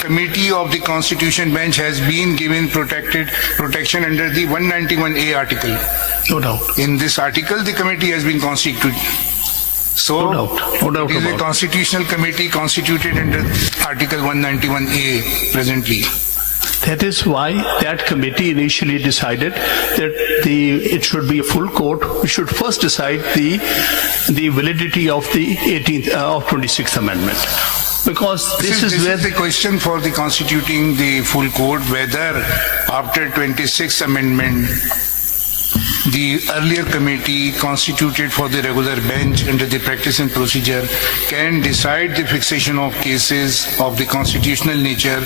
committee of the Constitution Bench has been given protection under the 191A article. No doubt. In this article, the committee has been constituted. So, No doubt it is about a it. constitutional committee constituted under Article 191A presently. That is why that committee initially decided that it should be a full court. We should first decide the validity of the 26th Amendment. Because this is where the question for the constituting the full court, whether after 26th Amendment, the earlier committee constituted for the regular bench under the practice and procedure can decide the fixation of cases of the constitutional nature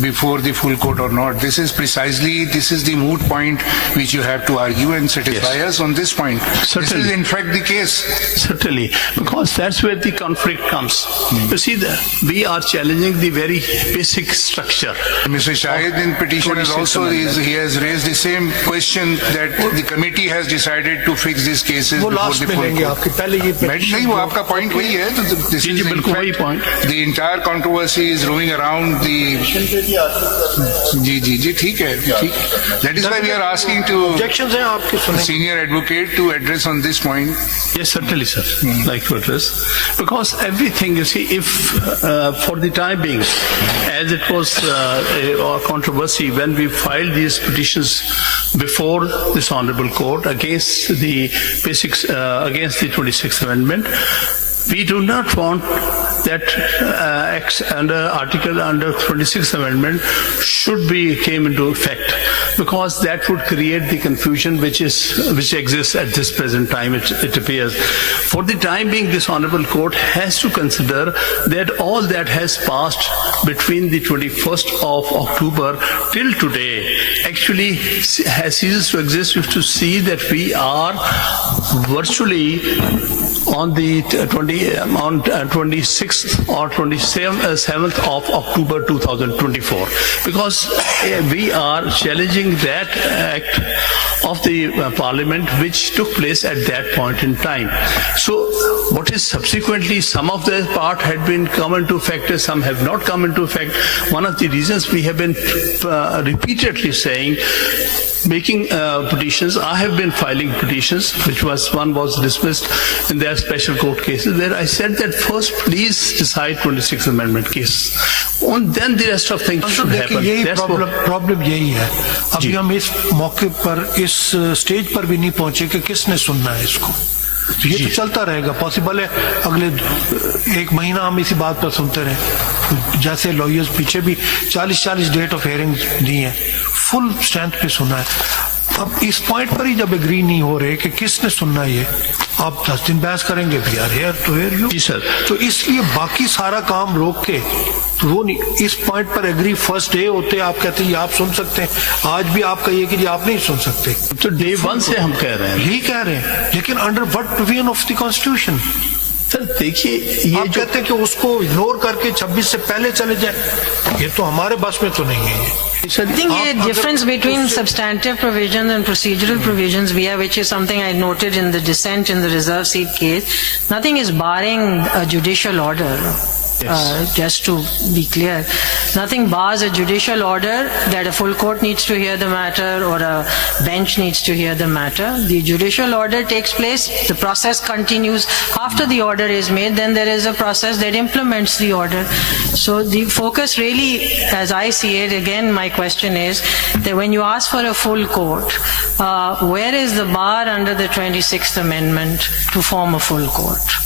before the full court or not. This is the moot point which you have to argue and satisfy us on this point. Certainly. This is in fact the case. Certainly, because that's where the conflict comes. You see, we are challenging the very basic structure. Mr. Shahid in petition has also he has raised the same question that the committee has decided to fix these cases वो before last the में full लेंगे court. आपके पहले ये नहीं वो आपका point वही है. तो this ji is ji in बिल्कुल वही fact point. the entire controversy is roaming around the जी ठीक है. That is why we are asking to objections हैं आपके सुने. senior advocate to address on this point. Yes, certainly, sir. Like to address. Because everything, you see, if for the time being, as it was a controversy when we filed these petitions before this honorable court against the basics, against the 26th Amendment, we do not want that article under 26th Amendment came into effect, because that would create the confusion which exists at this present time. It appears. For the time being, this honorable court has to consider that all that has passed between the 21st of October till today actually has ceased to exist. You have to see that we are virtually on the 26th or 27th of October 2024, because we are challenging that act of the Parliament which took place at that point in time. So what is subsequently, some of the part had been come into effect, some have not come into effect. One of the reasons we have been repeatedly saying, making petitions, I have been filing petitions, one was dismissed in their special court cases, where I said that first please decide 26th Amendment case, and then the rest of things should happen. यही That's problem यही है. अभी हम इस मौके पर इस stage पर भी नहीं पहुंचे कि किसने सुनना है इसको. तो ये तो चलता रहेगा. पॉसिबल है अगले एक महीना हम इसी बात पर सुनते रहे. जैसे लॉयर्स पीछे भी 40 डेट ऑफ हियरिंग दी है, फुल स्ट्रेंथ पे सुना है. अब इस पॉइंट पर ही जब एग्री नहीं हो रहे कि किसने सुनना ये, आप 10 दिन बहस करेंगे, we are here to hear you. तो इसलिए बाकी सारा काम रोक के वो नहीं, इस पॉइंट पर एग्री फर्स्ट डे होते आप कहते हैं आप सुन सकते हैं. आज भी आप कहिए कि आप नहीं सुन सकते. तो डे 1 से हम कह रहे हैं, यही कह रहे हैं, लेकिन under what provision of the constitution. Sir देखिए, ये आप कहते हैं कि उसको इग्नोर करके 26 से पहले चले जाए, ये तो हमारे बस में तो नहीं है. I think the difference between substantive provisions and procedural provisions we have, which is something I noted in the dissent in the reserve seat case, nothing is barring a judicial order. Just to be clear, nothing bars a judicial order that a full court needs to hear the matter or a bench needs to hear the matter. The judicial order takes place, the process continues. After the order is made, then there is a process that implements the order. So the focus really, as I see it, again my question is that when you ask for a full court, where is the bar under the 26th Amendment to form a full court?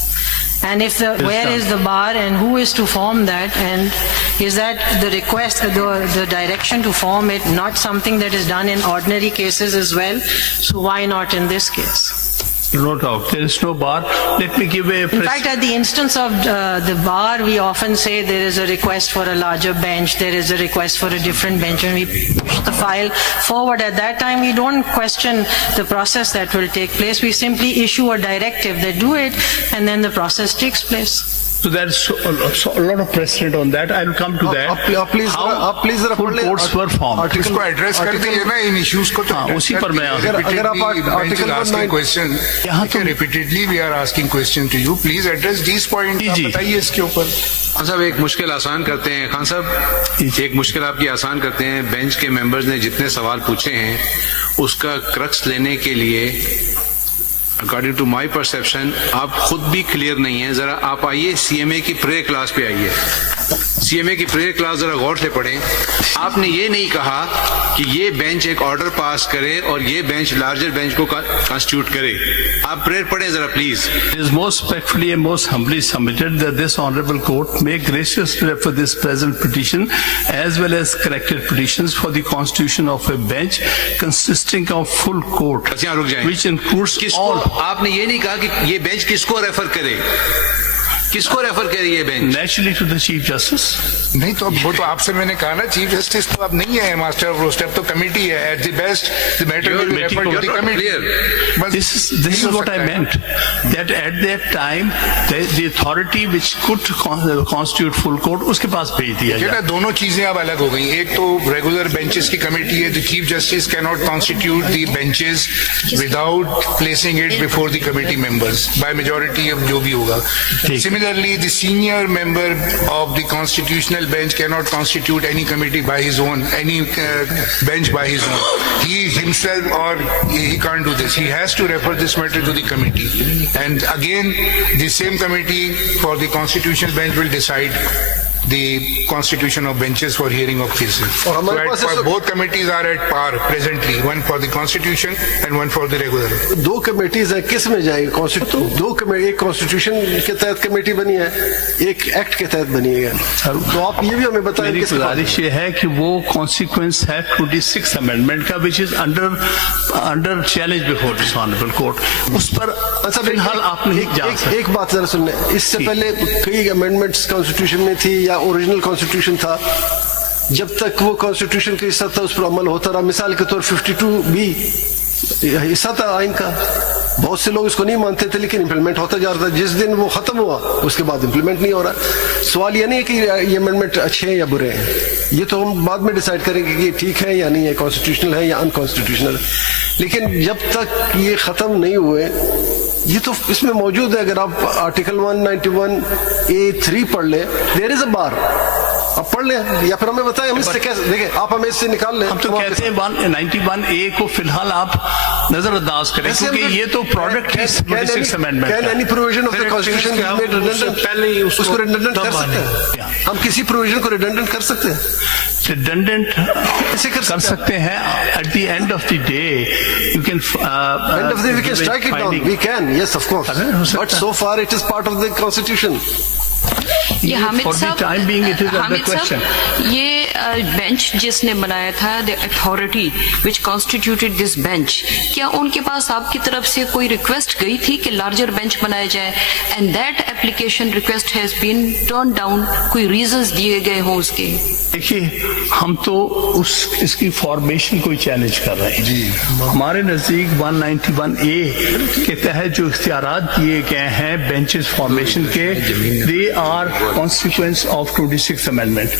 And if where is the bar and who is to form that, and is that the request, the direction to form it, not something that is done in ordinary cases as well? So why not in this case? No doubt, there is no bar. Let me give a... In fact, at the instance of the bar, we often say there is a request for a larger bench, there is a request for a different bench, and we push the file forward. At that time, we don't question the process that will take place. We simply issue a directive that do it, and then the process takes place. So there's a lot of precedent on that. I will come to that. आप please जरा full पढ़ लें courts were formed. इसको address कर दिए ना इन issues को, तो हाँ, उसी पर मैं अगर आप आर्टिकल क्वेश्चन यहाँ तो- repeatedly we are asking question to you, please address this point, जी। बताइए इसके ऊपर। खान साहब एक मुश्किल आसान करते हैं, खान साहब एक मुश्किल आपकी आसान करते हैं। बेंच के मेंबर्स ने जितने सवाल पूछे हैं उसका क्रक्स लेने के लिए अकॉर्डिंग टू माई परसेप्शन आप खुद भी क्लियर नहीं है। जरा आप आइए सीएमए की प्रेयर क्लास पे आइए, सीएमए की प्रेयर क्लास जरा गौर से पढ़ें। आपने ये नहीं कहा कि ये बेंच एक ऑर्डर पास करे और ये बेंच लार्जर बेंच को कॉन्स्टिट्यूट करे। आप प्रेयर पढ़ें जरा please. It is most respectfully and most humbly submitted that this honorable court may graciously refer this present petition as well as corrected petitions for the constitution of a bench consisting of full court, बस यहाँ रुक जाएं। which includes किसको all. आपने ये नहीं कहा कि ये बेंच किसको रेफर करे, किसको रेफर करे ये bench? Naturally to the Chief Justice. नहीं तो अब वो तो आपसे मैंने कहा ना, चीफ जस्टिस तो अब नहीं है मास्टर ऑफ रोस्टर, तो कमिटी है। At the best the matter will be referred to the committee. This is what I meant. That at that time the authority which could constitute full court उसके पास भेज दिया बेटा जाए। दोनों चीजें अब अलग हो गई। एक तो रेगुलर बेंचेस की कमेटी है, the chief justice can not constitute the benches without placing it before the committee members by majority of जो भी होगा। Similarly, the senior member of the constitutional bench cannot constitute any committee by his own, any bench by his own. He himself or he can't do this. He has to refer this matter to the committee. And again, the same committee for the constitutional bench will decide the constitution of benches for hearing of cases. So both committees are at par presently, one for the constitution and one for the regular. दो committees है, किस में जाएगी? दो committee, एक constitution के तहत committee बनी है, एक एक्ट के तहत बनी है। तो आप ये भी हमें बताएं मेरी गुजारिश ये है कि वो कॉन्सिक्वेंस है 26 अमेंडमेंट का which is under challenge before this honourable court. उस पर अच्छा फिलहाल आप नहीं जा सकते। एक बात जरा सुनने, इससे पहले कई अमेंडमेंट्स कॉन्स्टिट्यूशन में थी या ओरिजिनल कॉन्स्टिट्यूशन था, जब तक वो कॉन्स्टिट्यूशन का हिस्सा था उस पर अमल होता रहा। मिसाल के तौर 52B हिस्सा था आइन का, बहुत से लोग इसको नहीं मानते थे लेकिन इंप्लीमेंट होता जा रहा था। जिस दिन वो खत्म हुआ उसके बाद इंप्लीमेंट नहीं हो रहा। सवाल ये नहीं है कि ये अमेंडमेंट अच्छे हैं या बुरे हैं, ये तो हम बाद में डिसाइड करेंगे कि ठीक है या नहीं है, कॉन्स्टिट्यूशनल है या अनकॉन्स्टिट्यूशनल। लेकिन जब तक ये खत्म नहीं हुए, ये तो इसमें मौजूद है। अगर आप आर्टिकल 191A3 पढ़ ले, देयर इज अ बार, आप पढ़ लें या फिर हमें बताएं हम इससे कैसे, देखें आप हमें इससे निकाल लें। हम तो कहते हैं 191A को फिलहाल आप नजरअंदाज करें क्योंकि ये तो प्रोडक्ट है 26 amendment. Can any provision of the constitution be made redundant? पहले ही उसको रिडंडेंट कर सकते हैं। हम किसी प्रोविजन को रिडंडेंट कर सकते हैं, रिडंडेंट ऐसे कर सकते हैं। At the end of the day you can end of the day we can strike it down, we can, yes of course, but so far it is part of the constitution. ये Hamid For the साहब, time being it is under Hamid question. साहब, ये bench जिसने बनाया था, the authority which constituted this bench, क्या उनके पास आपकी तरफ से कोई रिक्वेस्ट गई थी कि लार्जर बेंच बनाया जाए? And that application request has been turn down, कोई रीजंस दिए गए हों उसके? देखिए हम तो इसकी फॉर्मेशन को चैलेंज कर रहे हैं जी। हमारे नजदीक 191A के तहत जो इख्तियारात दिए गए हैं बेंचेस फॉर्मेशन के, they are consequence of 26 amendment.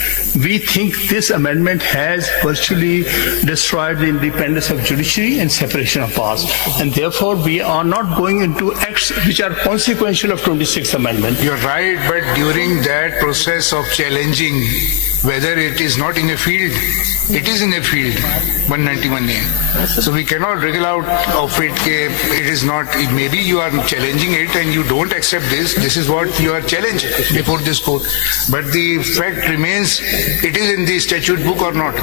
We think this amendment has virtually destroyed the independence of judiciary and separation of powers and therefore we are not going into acts which are consequential of 26 amendment. You are right, but during that process of challenging whether it is not in a field, it is in a field, 191A. So we cannot wriggle out of it. It is not, maybe you are challenging it and you don't accept this. This is what you are challenged before this court. But the fact remains, it is in the statute book or not.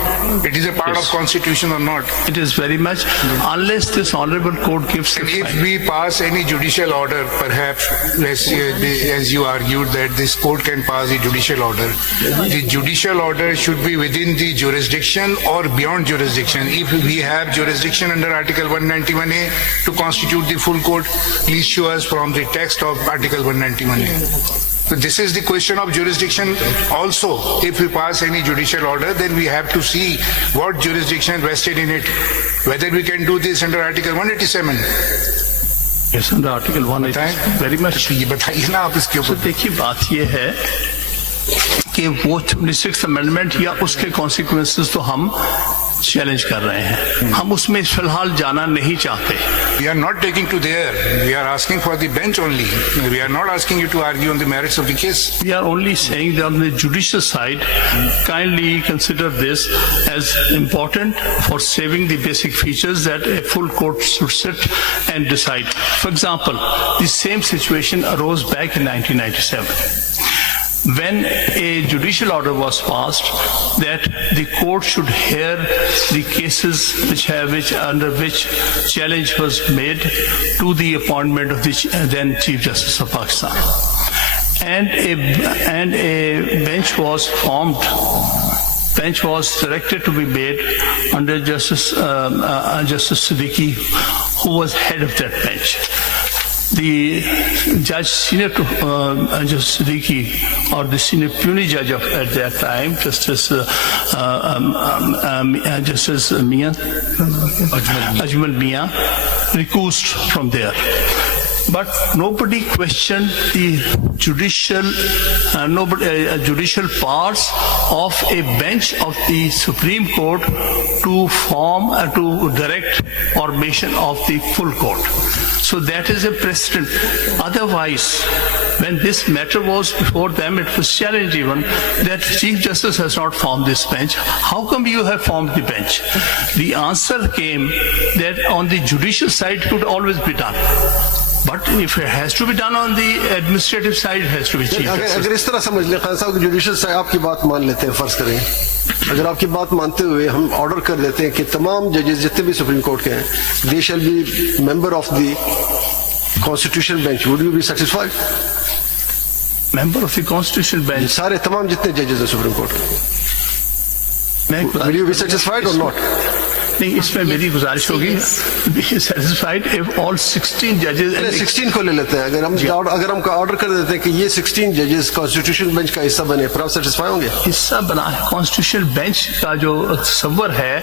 It is a part of constitution or not. It is very much, unless this honorable court gives. And if we pass any judicial order, perhaps, as you argued that this court can pass a judicial order, the judicial order should be within the jurisdiction or beyond jurisdiction. If we have jurisdiction under Article 191A to constitute the full court, please show us from the text of Article 191A. So this is the question of jurisdiction also. If we pass any judicial order, then we have to see what jurisdiction vested in it, whether we can do this under Article 187. Yes, under Article 1 बताएं। very much. ये बताइए ना आप इसके तो ऊपर। देखिए बात ये है कि वो 26th अमेंडमेंट या उसके कॉन्सिक्वेंसेस तो हम चैलेंज कर रहे हैं, हम उसमें फिलहाल जाना नहीं चाहते। We are not taking to there. We are asking for the bench only. We are not asking you to argue on the merits of the case. We are only saying that on the judicial side, kindly consider this as important for saving the basic features that a full court should sit and decide. For example, the same situation arose back in 1997. When a judicial order was passed that the court should hear the cases under which challenge was made to the appointment of the then Chief Justice of Pakistan, and a bench was formed. Bench was directed to be made under Justice Siddiqui, who was head of that bench. The judge, senior to Judge Siddiqui, or the senior puisne judge at that time, Justice Mian, Ajmal Mian, recused from there. But nobody questioned the judicial powers of a bench of the Supreme Court to form to direct formation of the full court. So that is a precedent. Otherwise, when this matter was before them, it was challenged even that Chief Justice has not formed this bench. How come you have formed the bench? The answer came that on the judicial side it could always be done. But if it has to be done on the administrative side, it has to be Chief Justice. अगर इस तरह समझ लें खान साहब, judicial साहब आपकी बात मान लेते हैं, फर्ज करें अगर आपकी बात मानते हुए हम ऑर्डर कर देते हैं कि तमाम जजेस जितने भी सुप्रीम कोर्ट के हैं, they shall be member of the constitutional bench, would you be satisfied? Member of the Constitutional Bench. सारे तमाम जितने जजेस हैं सुप्रीम कोर्ट के, विल यू बी सेटिस्फाइड और नॉट? नहीं, इसमें मेरी गुजारिश होगी, be satisfied if all 16 judges. 16 को ले लेते हैं, अगर हम ऑर्डर कर देते हैं कि ये 16 जजेस कॉन्स्टिट्यूशनल बेंच का हिस्सा बने, फिर आप सेटिस्फाई होंगे? हिस्सा बना है कॉन्स्टिट्यूशनल बेंच का जो तस्वर है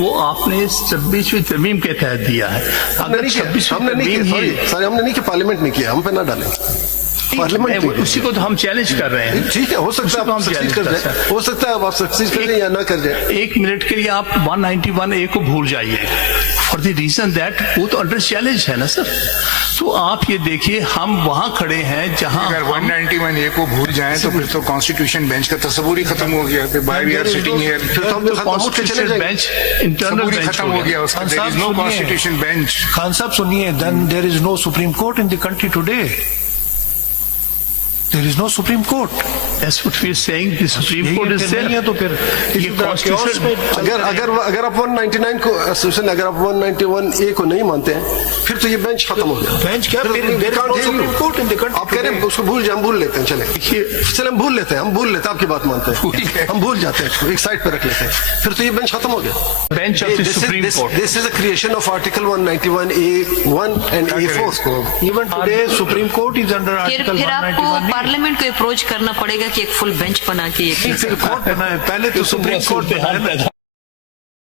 वो आपने 26वीं तरमीम के तहत दिया है। अगर 26वीं तरमीम ही हमने नहीं किया, पार्लियामेंट ने किया, हम पे ना डालें। पार्लियामेंट उसी को तो हम चैलेंज कर रहे हैं। ठीक है, हो सकता है आप सक्सीड कर जाए, हो सकता है आप सक्सीड कर जाए या ना कर जाए। एक मिनट के लिए आप 191A को भूल जाइए, फॉर द रीजन दैट वो तो अंडर चैलेंज है ना सर। तो आप ये देखिए, हम वहां खड़े हैं जहां अगर 191A को भूल जाएं तो फिर तो कॉन्स्टिट्यूशन बेंच का तस्वुर ही खत्म हो गया। By we are sitting here, constitution bench internal bench खत्म हो गया उसका। There is no constitution bench. Khan sahab सुनिए, then there is no supreme court in the country today. There is no Supreme Court. That's what we are saying. The Supreme Court is there. नहीं है तो फिर ये Constitution अगर आप 199 को अगर आप 191A को नहीं मानते हैं, फिर तो ये बेंच खत्म हो गया। बेंच क्या? Supreme court in the country. आप कह रहे हैं उसको भूल जाए, हम भूल लेते हैं, चले हम भूल लेते हैं, आपकी बात मानते हैं, हम भूल जाते हैं, एक साइड पे रख लेते हैं, फिर तो ये बेंच खत्म हो गया। Bench of the supreme court. This is a creation of article 191A1 and A4। Even today Supreme Court is under Article फिर आपको 191A। पार्लियामेंट को अप्रोच करना पड़ेगा कि एक फुल बेंच बना के फिर कोर्ट बनाए, पहले तो सुप्रीम कोर्ट पैदा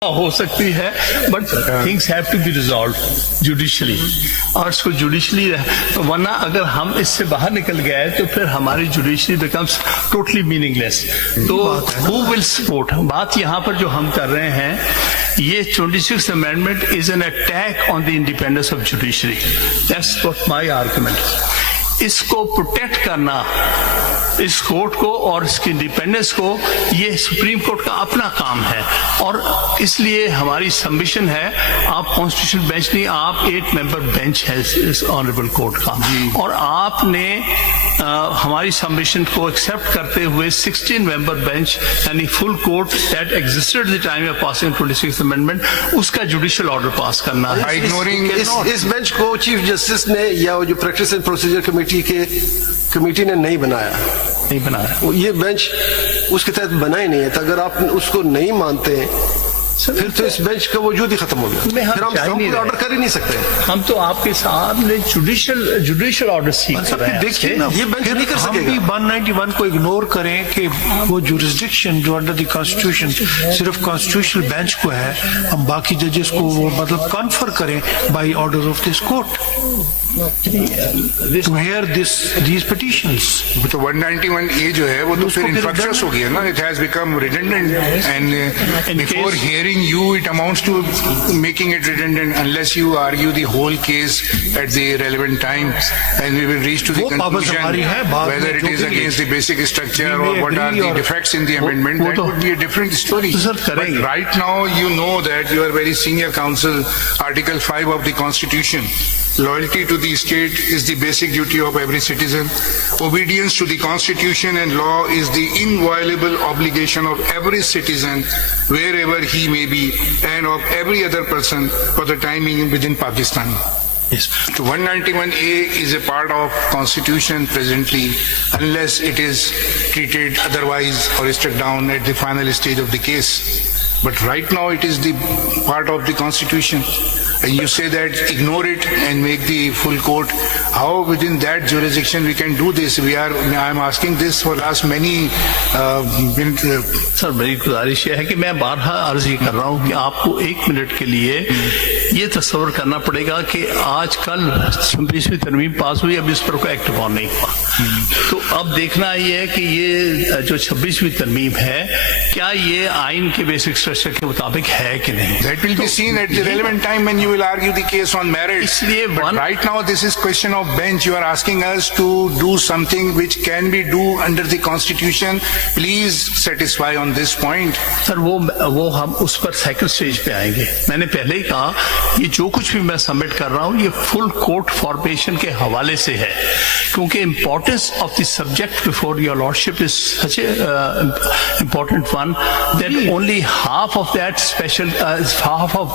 हो सकती है, but things have to be resolve judicially, और इसको जुडिशली, वरना अगर हम इससे बाहर निकल गए तो फिर हमारी जुडिशरी बिकम्स टोटली मीनिंगलेस। तो हु विल सपोर्ट? बात यहाँ पर जो हम कर रहे हैं, ये 26th amendment is an attack on the independence of judiciary. That's what my argument. इसको प्रोटेक्ट करना, इस कोर्ट को और इसकी इंडिपेंडेंस को, ये सुप्रीम कोर्ट का अपना काम है, और इसलिए हमारी सबमिशन है, आप कॉन्स्टिट्यूशन बेंच नहीं, आप 8 मेंबर बेंच है इस ऑनरेबल कोर्ट का, और आपने हमारी सबमिशन को एक्सेप्ट करते हुए 16 मेंबर बेंच यानी full court that existed at the time of passing 26th amendment, उसका जुडिशियल ऑर्डर पास करना है। इग्नोरिंग इस बेंच को चीफ जस्टिस ने या जो प्रैक्टिस एंड प्रोसीजर कमेटी ने नहीं बनाया। ये बेंच उसके तहत बना ही नहीं है। तो अगर आप उसको नहीं मानते फिर तो इस बेंच का वजूद ही खत्म हो गया, फिर हम ऑर्डर कर ही नहीं सकते। हम तो आपके सामने जुडिशियल ऑर्डर सीख रहे हैं। देखिए ना, ये बेंच नहीं कर सकेगा। 191 को इग्नोर करें कि वो जुरिस्डिक्शन जो अंडर द कॉन्स्टिट्यूशन सिर्फ कॉन्स्टिट्यूशनल बेंच को है, हम बाकी जजेस को वो मतलब कॉन्फर करें by order of this court. to hear these petitions. तो 191A जो है वो तो फिर infructuous हो गया ना, it has become redundant and before hearing you it amounts to making it redundant unless you argue the whole case at the relevant time and we will reach to the conclusion whether it is against the basic structure or what are the defects in the amendment. That would be a different story. But right now you know that you are very senior counsel. Article 5 of the Constitution, loyalty to the state is the basic duty of every citizen. Obedience to the Constitution and law is the inviolable obligation of every citizen wherever he may be and of every other person for the time being within Pakistan. Yes. So 191A is a part of Constitution presently unless it is treated otherwise or struck down at the final stage of the case. But right now it is the part of the Constitution. And you say that ignore it and make the full court. How within that jurisdiction we can do this? I am asking this for last many sir मेरी गुजारिश ये है कि मैं बारहा अर्ज ये कर रहा हूँ कि आपको 1 मिनट के लिए ये तस्वर करना पड़ेगा कि आजकल 26वीं तरमीम पास हुई, अब इस पर कोई एक्ट ऑन नहीं हुआ। तो अब देखना ये है कि ये जो 26वीं तरमीम है क्या ये आइन के बेसिक स्ट्रक्चर के मुताबिक है कि नहीं। That will be seen at the relevant time when you will argue the case on merit. But right now this is question of bench. You are asking us to do something which can be do under the Constitution. Please satisfy on this point. Sir वो हम उस पर second stage पे आएंगे। मैंने पहले ही कहा ये जो कुछ भी मैं सबमिट कर रहा हूँ ये फुल कोर्ट फॉर्मेशन के हवाले से है, क्योंकि importance of the subject before your lordship is such A important one that only half of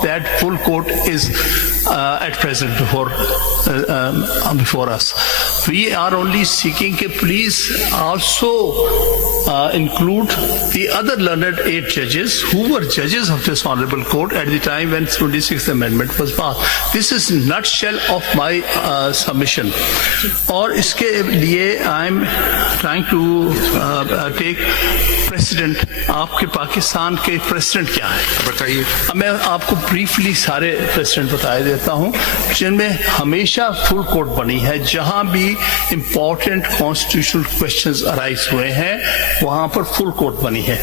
that full court is at present before us. We are only seeking that please also include the other learned 8 judges who were judges of this honorable court at the time when 26th amendment was passed. This is nutshell of my submission. और इसके लिए I am trying to take precedent. आपके पाकिस्तान के president क्या है बताइए। मैं आपको ब्रीफली सारे प्रेसिडेंट बता देता हूं जिनमें हमेशा फुल कोर्ट बनी है। जहां भी इंपॉर्टेंट कॉन्स्टिट्यूशनल क्वेश्चंस अराइज हुए हैं वहां पर फुल कोर्ट बनी है।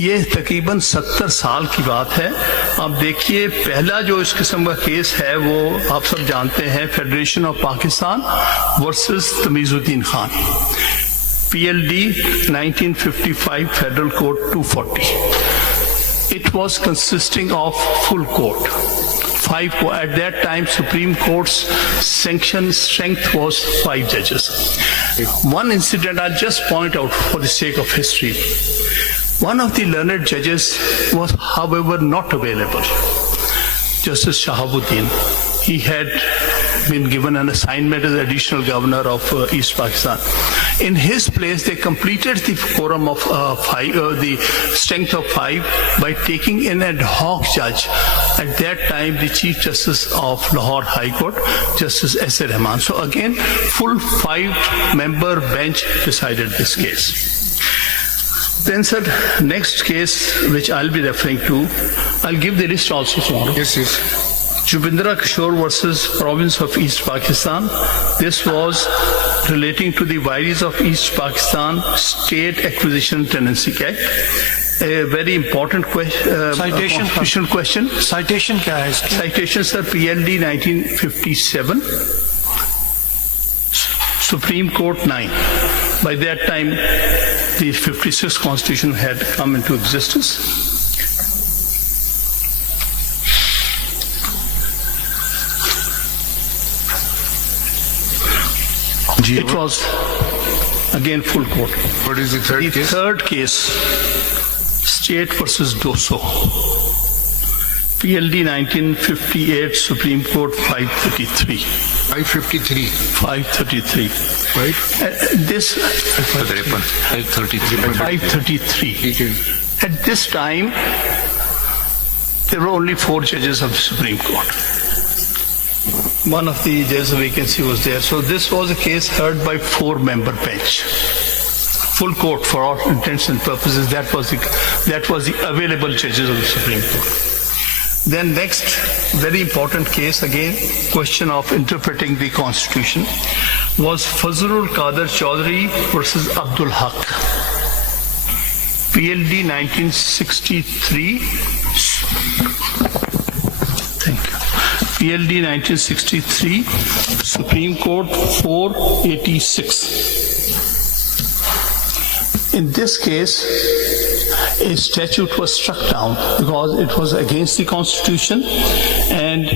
ये तकरीबन 70 साल की बात है। अब देखिए पहला जो इस किस्म का केस है वो आप सब जानते हैं, federation of Pakistan versus Tamizuddin Khan, PLD 1955 Federal Court 240. It was consisting of full court. At that time, Supreme Court's sanction strength was 5 judges. One incident I'll just point out for the sake of history. One of the learned judges was, however, not available. Justice Shahabuddin. He had been given an assignment as additional governor of East Pakistan. In his place, they completed the quorum of 5, the strength of 5, by taking an ad hoc judge. At that time, the Chief Justice of Lahore High Court, Justice S.A. Rahman. So again, full 5-member bench decided this case. Then, sir, next case which I'll be referring to, I'll give the list also tomorrow. Yes, yes. Jubindra Kishore versus Province of East Pakistan. This was relating to the Viaries of East Pakistan State Acquisition Tenancy Act. A very important constitutional question. Citation क्या है इसकी? Citation, sir, PLD 1957. Supreme Court 9. By that time, the 56th Constitution had come into existence. It was again full court. What is the third case? The third case, State versus Doso. PLD 1958, Supreme Court 533. 553. 533. Right? This 533. At this time, there were only 4 judges of the Supreme Court. One of the judges of vacancy was there. So this was a case heard by 4-member bench. Full court for all intents and purposes. That was the available judges of the Supreme Court. Then next, very important case again, question of interpreting the constitution, was Fazlul Qadir Chaudhary versus Abdul Haq. PLD 1963. Thank you. PLD 1963, Supreme Court 486. In this case, a statute was struck down because it was against the Constitution, and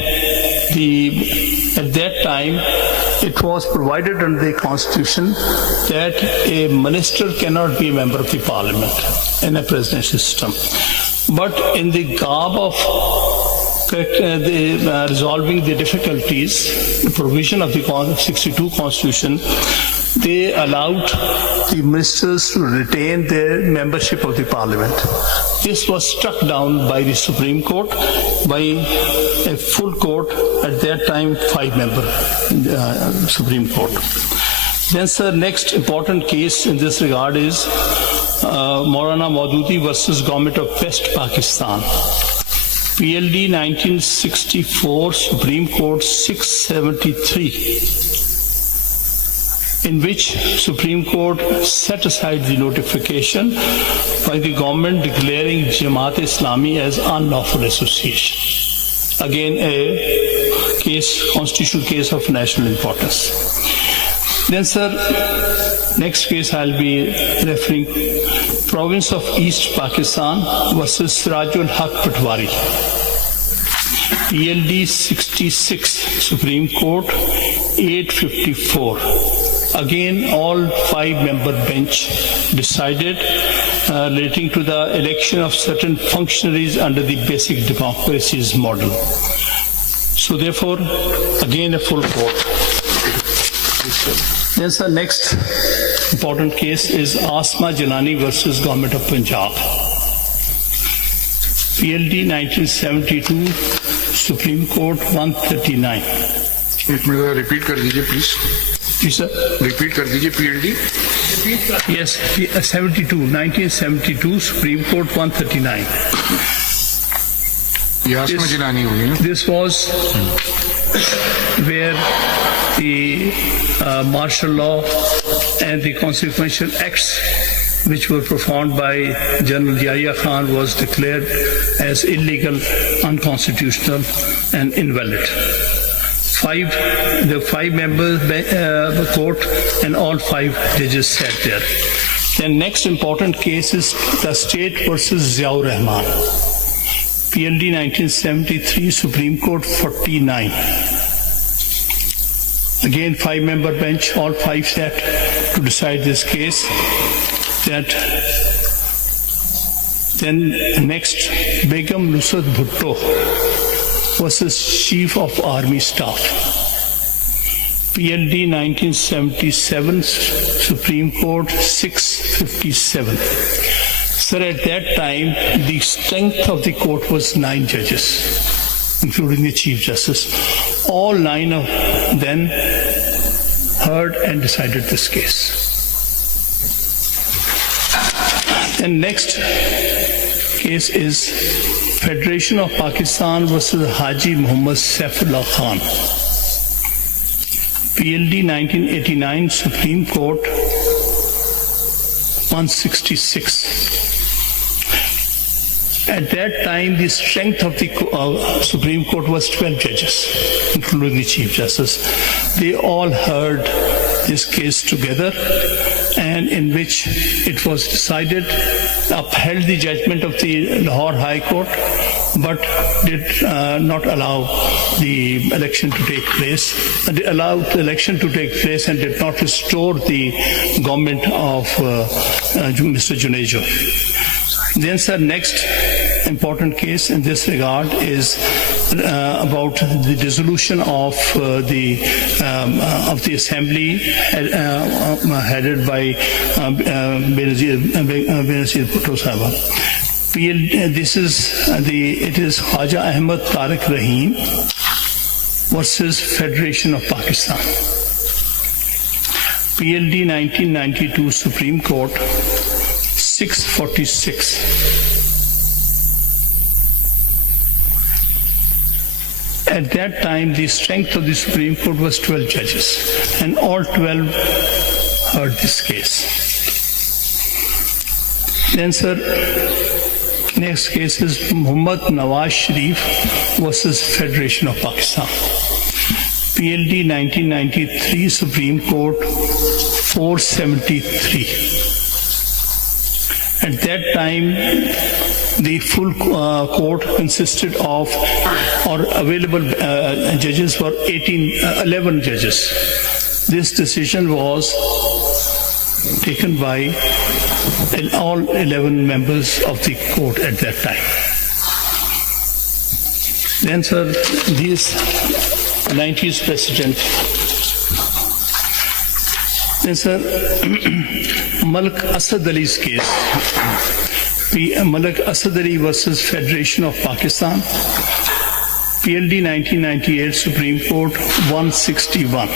at that time it was provided under the Constitution that a minister cannot be a member of the Parliament in a presidential system. But in the garb of resolving the difficulties, the provision of the 62 Constitution, they allowed the ministers to retain their membership of the Parliament. This was struck down by the Supreme Court, by a full court, at that time 5-member Supreme Court. Then, sir, next important case in this regard is Maulana Maududi versus Government of West Pakistan. PLD 1964, Supreme Court 673. In which Supreme Court set aside the notification by the government declaring Jamaat Islami as unlawful association. Again, a case, constitutional case of national importance. Then, sir, next case I'll be referring, Province of East Pakistan versus Sirajul Haq Patwari. PLD 66, Supreme Court 854. Again, all 5-member bench decided relating to the election of certain functionaries under the basic democracies model. So therefore, again a full court. Then the next important case is Asma Jalani versus Government of Punjab. PLD 1972, Supreme Court 139. एक minute repeat कर दीजिए please. Ji sir. Repeat कर दीजिए PLD. Yes, 1972, Supreme Court 139. यास्मा Jilani होगी ना. This was where the martial law and the consequential acts which were performed by General Yahya Khan was declared as illegal, unconstitutional and invalid. The 5-member court and all 5 judges sat there. The next important case is the state versus Ziaur Rahman. PLD 1973, Supreme Court 49. Again, 5-member bench, all 5 sat to decide this case. Then next, Begum Nusrat Bhutto versus Chief of Army Staff. PLD 1977, Supreme Court 657. Sir, at that time, the strength of the court was 9 judges, including the Chief Justice. All 9 of them heard and decided this case. And next case is Federation of Pakistan versus Haji Muhammad Saifullah Khan. PLD 1989, Supreme Court 166. At that time, the strength of the Supreme Court was 12 judges, including the Chief Justice. They all heard this case together, and in which it was decided, upheld the judgment of the Lahore High Court, but did not allow the election to take place, allowed the election to take place and did not restore the government of Mr. Junejo. Then, sir, next important case in this regard is about the dissolution of the assembly headed by Benazir Bhutto Sahib. It is Khaja Ahmad Tariq Rahim versus Federation of Pakistan. PLD 1992, Supreme Court 646. At that time, the strength of the Supreme Court was 12 judges, and all 12 heard this case. Then, sir, next case is Muhammad Nawaz Sharif versus Federation of Pakistan. PLD 1993, Supreme Court 473. At that time, the full court consisted of, or available judges were 11 judges. This decision was taken by all 11 members of the court at that time. Then, sir, this 90s precedent. Then, sir, Malik Asad Ali's case. Malik Asad Ali versus Federation of Pakistan. PLD 1998, Supreme Court 161.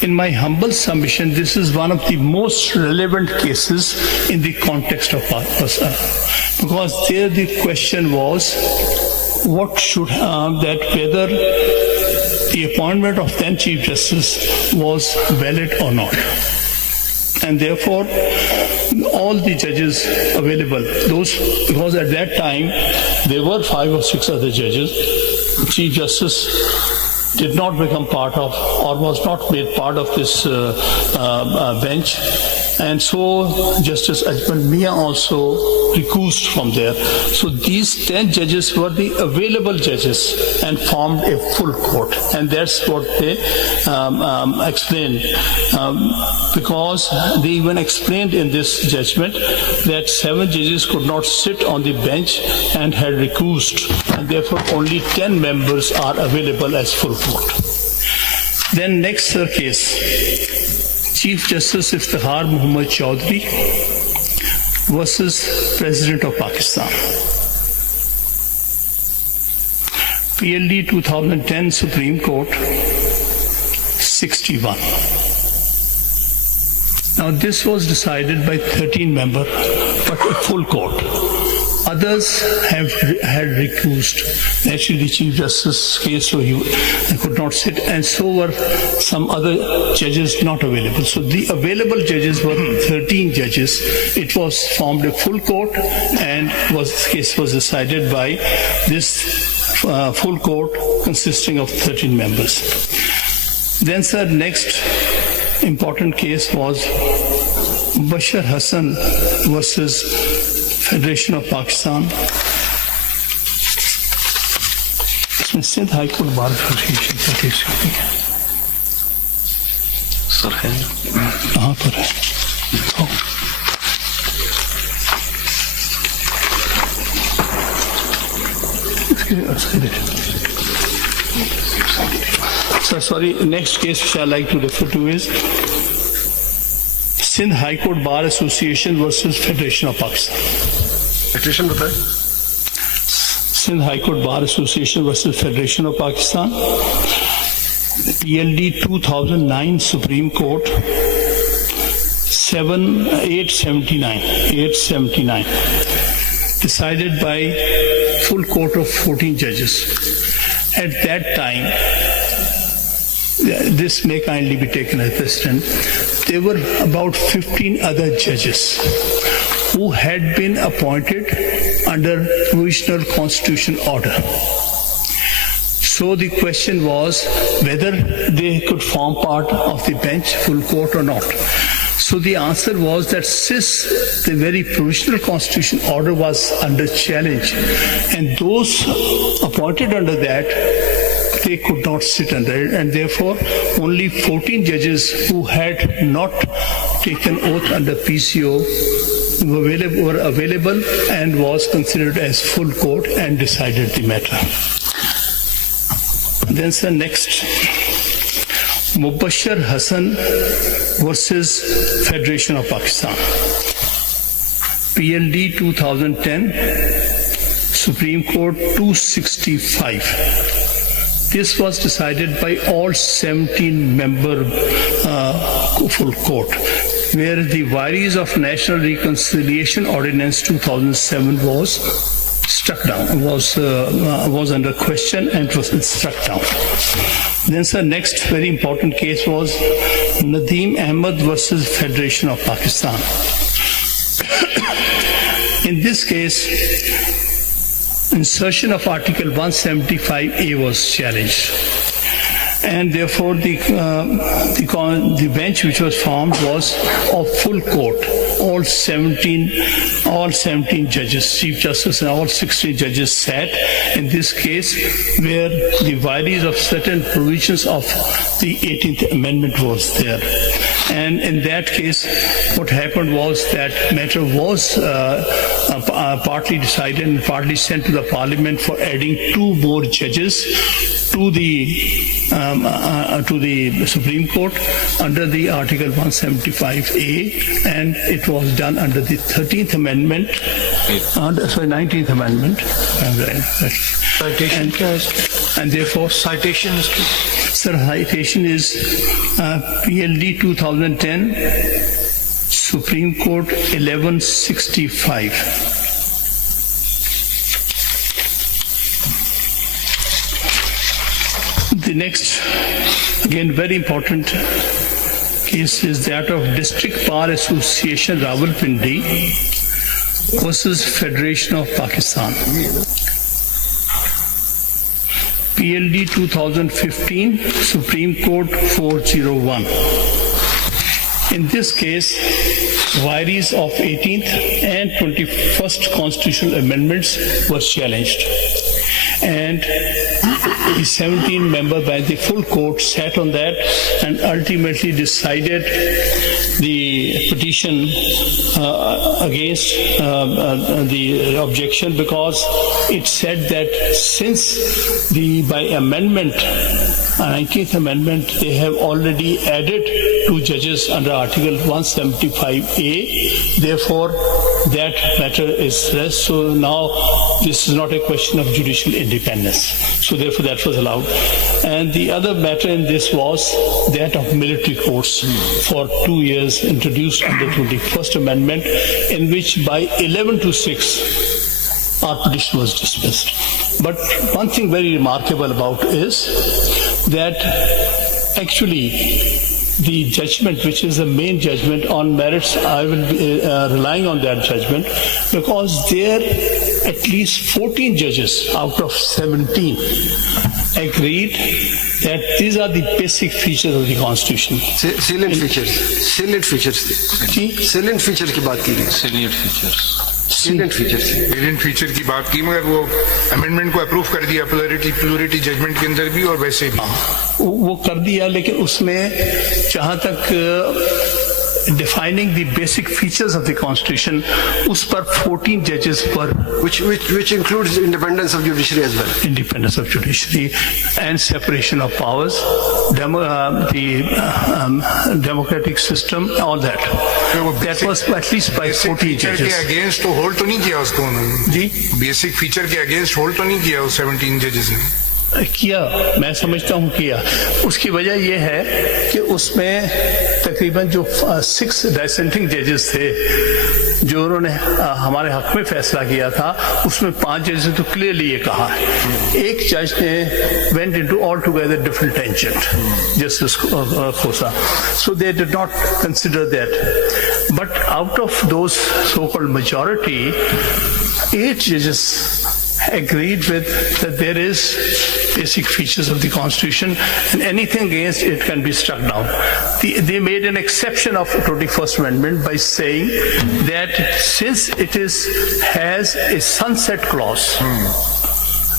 In my humble submission, this is one of the most relevant cases in the context of Pakistan, because there the question was what should that whether the appointment of then Chief Justice was valid or not, and therefore all the judges available, those, because at that time there were 5 or 6 other judges, Chief Justice did not become part of, or was not made part of this bench, and so Justice Ajmal Mia also recused from there. So these 10 judges were the available judges and formed a full court, and that's what they explained, because they even explained in this judgment that 7 judges could not sit on the bench and had recused, and therefore only 10 members are available as full court. Then next case, Chief Justice Iftikhar Muhammad Chaudhry versus President of Pakistan. PLD 2010, Supreme Court 61. Now this was decided by 13-member, but a full court. Others had recused. Actually, the Chief Justice's case, so he could not sit, and so were some other judges not available. So the available judges were 13 judges. It was formed a full court, and case was decided by this full court consisting of 13 members. Then, sir, next important case was Bashar Hassan versus Federation of Pakistan. Sindh High Court Bar Association का case है sir, है कहाँ पर है? Sir, sorry, next case which I like to refer to is Sindh High Court Bar Association versus Federation of Pakistan. Petition बताए. Sindh High Court Bar Association versus Federation of Pakistan. PLD 2009, Supreme Court 879. Decided by full court of 14 judges. At that time, this may kindly be taken as precedent, there were about 15 other judges who had been appointed under provisional constitutional order. So the question was whether they could form part of the bench, full court or not. So the answer was that since the very provisional constitutional order was under challenge, and those appointed under that, they could not sit under it, and therefore only 14 judges who had not taken oath under PCO were available and was considered as full court and decided the matter. Then, sir, next, Mubashir Hassan versus Federation of Pakistan. PLD 2010, Supreme Court 265. This was decided by all 17-member full court, where the vires of National Reconciliation Ordinance 2007 was struck down, was under question and was struck down. Then, sir, next very important case was Nadeem Ahmed versus Federation of Pakistan. In this case, insertion of Article 175A was challenged. And therefore, the bench which was formed was of full court. All 17 judges, Chief Justice and all 16 judges sat in this case, where the violations of certain provisions of the 18th Amendment was there. And in that case, what happened was that matter was partly decided and partly sent to the Parliament for adding 2 more judges to the Supreme Court under the Article 175A, and it was done under the 13th Amendment, 19th Amendment. Citation and therefore, citation is sir, citation is PLD 2010, Supreme Court 1165. The next, again, very important case is that of District Bar Association Rawalpindi versus Federation of Pakistan. PLD 2015, Supreme Court 401. In this case, violations of 18th and 21st constitutional amendments were challenged. And the 17 members by the full court sat on that and ultimately decided the petition against the objection, because it said that since by amendment, 19th Amendment, they have already added 2 judges under Article 175A. Therefore, that matter is rest. So now this is not a question of judicial independence. So therefore, that was allowed. And the other matter in this was that of military courts for 2 years, introduced under 21st Amendment, in which by 11-6, our petition was dismissed. But one thing very remarkable about is that actually the judgment, which is the main judgment on merits, I will be relying on that judgment, because there at least 14 judges out of 17 agreed that these are the basic features of the Constitution. Salient features की बात की गई. Salient feature की बात की, मगर वो amendment को अप्रूव कर दिया प्लूरिटी जजमेंट के अंदर भी और वैसे भी वो कर दिया, लेकिन उसमें जहां तक defining the basic features of the Constitution, उस पर 14 judges were, which includes independence of judiciary as well. Independence of judiciary and separation of powers, the democratic system, all that. That was at least by 14 judges. के against तो hold तो नहीं किया उसको उन्होंने जी, basic feature के against hold तो नहीं किया उस 17 जजेस ने. किया, मैं समझता हूँ किया. उसकी वजह यह है कि उसमें तकरीबन जो 6 डिसेंटिंग जजेस थे जो उन्होंने हमारे हक में फैसला किया था, उसमें 5 जजेस ने तो क्लियरली ये कहा है. एक जज ने went into altogether different tangent, justice Khosa, so they did not consider that. But out of those so called majority, 8 judges agreed with that there is basic features of the Constitution and anything against it can be struck down. They made an exception of the 21st Amendment by saying that since it has a sunset clause,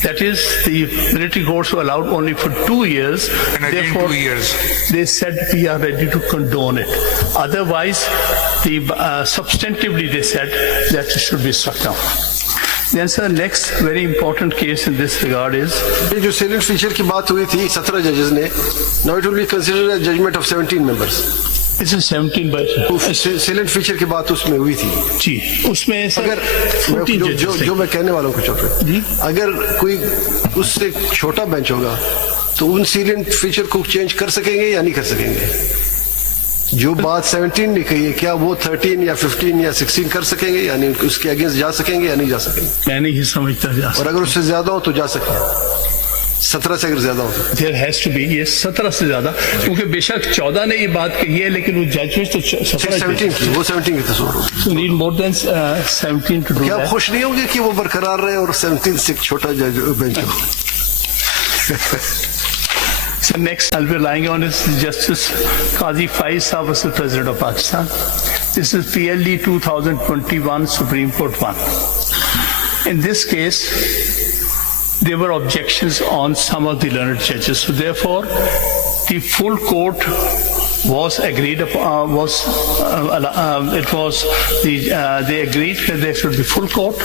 that is, the military courts were allowed only for 2 years. And again therefore, 2 years. They said we are ready to condone it. Otherwise, substantively they said that it should be struck down. Then, sir, next very important case in this regard is ये जो salient feature की बात हुई थी 17 judges ने, now it will be considered a judgment of 17 members. This is 17 by salient feature की बात उसमें हुई थी जी. उसमें सर अगर 14 judges जो मैं कहने वालों को चाहता हूँ, अगर कोई उससे छोटा बेंच होगा तो उन salient feature को चेंज कर सकेंगे या नहीं कर सकेंगे? जो बात 17 ने कही है, क्या वो 13 या 15 या 16 कर सकेंगे, यानी उसके अगेंस्ट जा सकेंगे या नहीं जा सकेंगे? मैं नहीं समझता जा और अगर उससे ज्यादा हो तो जा सकते हैं, 17 से अगर ज्यादा हो तो। देयर हैज टू बी, ये 17 से ज्यादा, क्योंकि बेशक 14 ने ये बात कही है, लेकिन वो जजमेंट तो 17 की, वो 17 की तस्वीर होगी। So need more than 17 to do क्या आप that. खुश नहीं होंगे कि वो बरकरार रहे और 17 से एक छोटा बेंच हो? So next I'll be relying on is Justice Qazi Faiz Saab versus President of Pakistan. This is PLD 2021 Supreme Court 1. In this case, there were objections on some of the learned judges. So therefore, the full court was agreed upon, they agreed that there should be full court.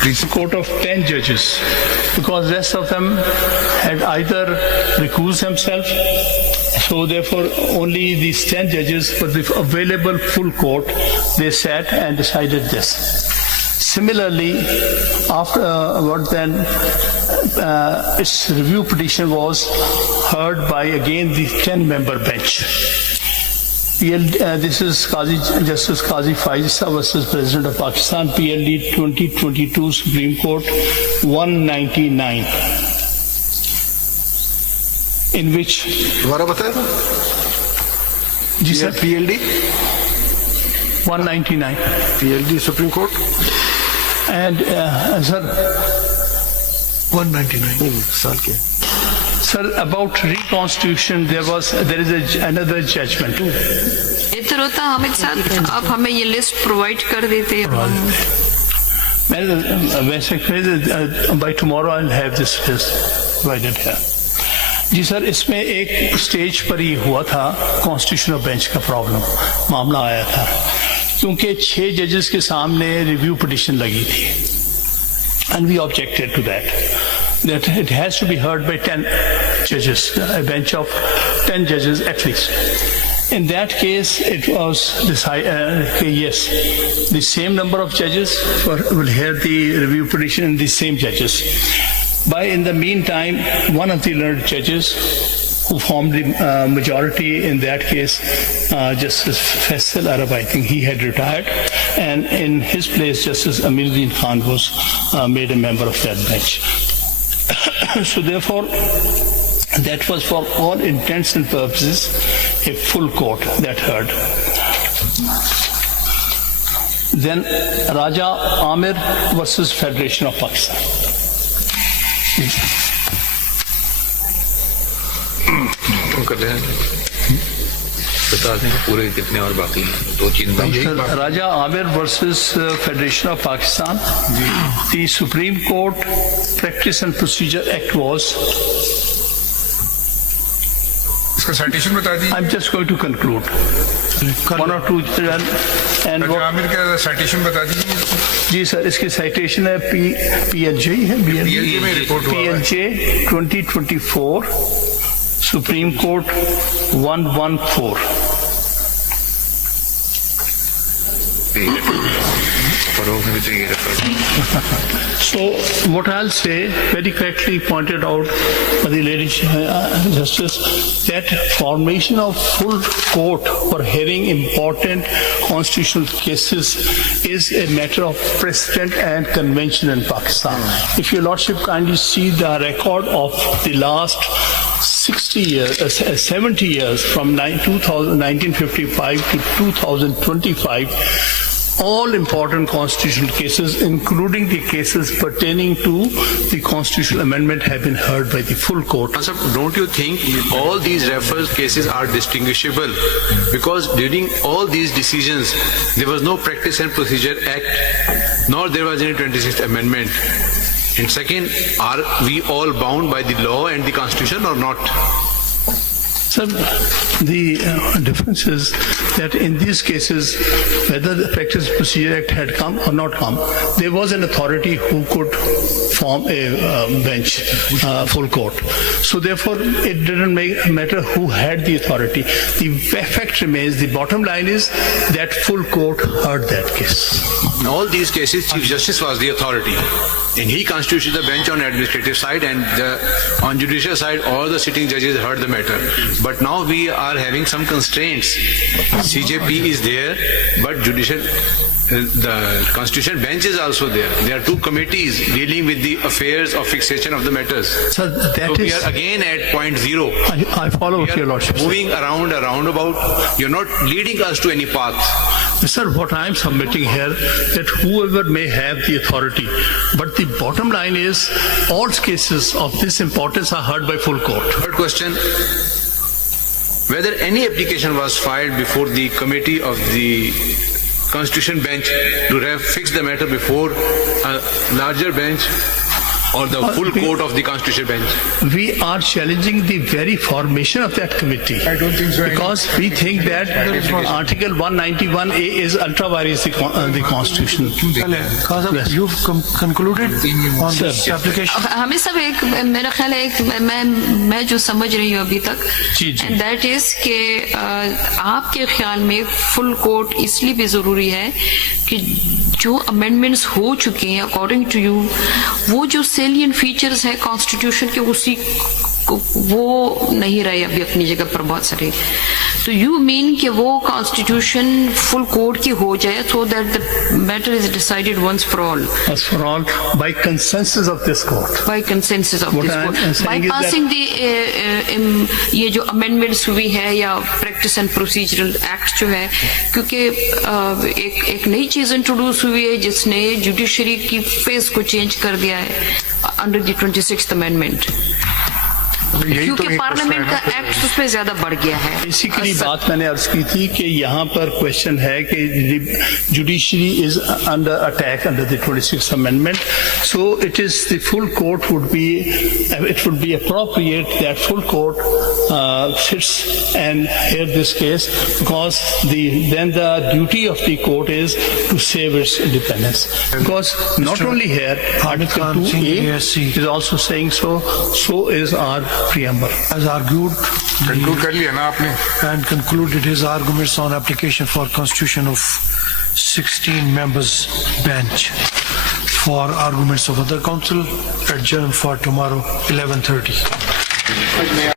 It's a court of 10 judges, because rest of them had either recused themselves, so therefore only these 10 judges for the available full court, they sat and decided this. Similarly, afterward then, its review petition was heard by again the 10-member bench. This is Justice Qazi Faiz Saab versus President of Pakistan, PLD 2022 Supreme Court 199, in which... दोबारा बताएं तो? जी sir, PLD 199. PLD Supreme Court And sir, 199 साल के sir, about reconstitution, there is another judgment. बेहतर होता हामिद साहब आप हमें ये लिस्ट प्रोवाइड कर देते हम By tomorrow I'll have this list provided here. जी सर, इसमें एक स्टेज पर ही हुआ था कॉन्स्टिट्यूशनल बेंच का प्रॉब्लम, मामला आया था, क्योंकि 6 जजेस के सामने रिव्यू पिटिशन लगी थी, and we objected to that it has to be heard by 10 judges, a bench of 10 judges at least. In that case, it was decided, yes, the same number of judges will hear the review petition and the same judges. In the meantime, one of the learned judges who formed the majority in that case, Justice Faisal Arab, I think he had retired, and in his place, Justice Amiruddin Khan was made a member of that bench. So therefore, that was for all intents and purposes a full court that heard. Then Raja Amir versus Federation of Pakistan. कर रहे हैं बता दें पूरे कितने और बाकी हैं, 2-3 Raja Amir versus Federation of Pakistan. The Supreme Court Practice and Procedure Act was. इसका साइटेशन बता दीजिए। I'm just going to conclude. One or two and Aamir का साइटेशन बता दीजिए। जी सर, इसकी साइटेशन है PLJ है, PLJ में रिपोर्ट हुआ है। PLJ 2024 Supreme Court 114. So what I'll say, very correctly pointed out by the lady Justice, that formation of full court for hearing important constitutional cases is a matter of precedent and convention in Pakistan. If your Lordship kindly see the record of the last 60 years, 70 years from 1955 to 2025, all important constitutional cases, including the cases pertaining to the constitutional amendment, have been heard by the full court. Sir, don't you think all these reference cases are distinguishable? Because during all these decisions, there was no Practice and Procedure Act, nor there was any 26th Amendment. And second, are we all bound by the law and the Constitution or not? Sir, the difference is that in these cases, whether the Practice and Procedure Act had come or not come, there was an authority who could form a bench, full court. So therefore, it didn't matter who had the authority. The fact remains, the bottom line is that full court heard that case. In all these cases, Chief Justice was the authority. And he constituted the bench on administrative side, and on judicial side, all the sitting judges heard the matter. But now we are having some constraints. CJP is there, but the constitutional bench is also there. There are two committees dealing with the affairs of fixation of the matters. So that we is, are again at point zero. I follow what We your are lordship said. moving around a roundabout. You're not leading us to any path. Sir, what I am submitting here, that whoever may have the authority, but the bottom line is, all cases of this importance are heard by full court. Third question, whether any application was filed before the committee of the Constitution bench to have fixed the matter before a larger bench or the full court of the Constitution bench? We are challenging the very formation of that committee. I don't think so. Because we think that Article 191A is ultra vires the Constitution. Khan Sahab, you've concluded on this application? हमें सब एक मेरा ख्याल है एक मैं जो समझ रही हूँ अभी तक जी, जी। एंड दैट इज कि आपके ख्याल में फुल कोर्ट इसलिए भी जरूरी है कि जो अमेंडमेंट्स हो चुके हैं अकॉर्डिंग टू यू वो जो सेलियन फीचर्स है कॉन्स्टिट्यूशन के उसी वो नहीं रहे अभी अपनी जगह पर बहुत सारे तो यू मीन कि वो कॉन्स्टिट्यूशन फुल कोर्ट की हो जाए so that the matter is decided once for all As for all, by consensus of this court. by consensus of What this I am court saying is bypassing the ये जो amendments हुई है या practice and procedural act जो है क्योंकि एक नई चीज इंट्रोड्यूस हुई है जिसने जुडिशरी की फेस को चेंज कर दिया है अंडर द 26th amendment क्योंकि पार्लियामेंट का एक्ट उस पर ज्यादा बढ़ गया है बेसिकली बात मैंने अर्ज की थी कि यहाँ पर क्वेश्चन है कि judiciary is under attack under the 26th amendment so it is the full court would be appropriate that full court sits and here this case because then the duty of the court is to save its independence because not only here Article 2A is also saying so is our preamble. Has argued Conclude कर लिया ना आपने? and concluded his arguments on application for constitution of 16 members bench. For arguments of other counsel, adjourn for tomorrow 11:30.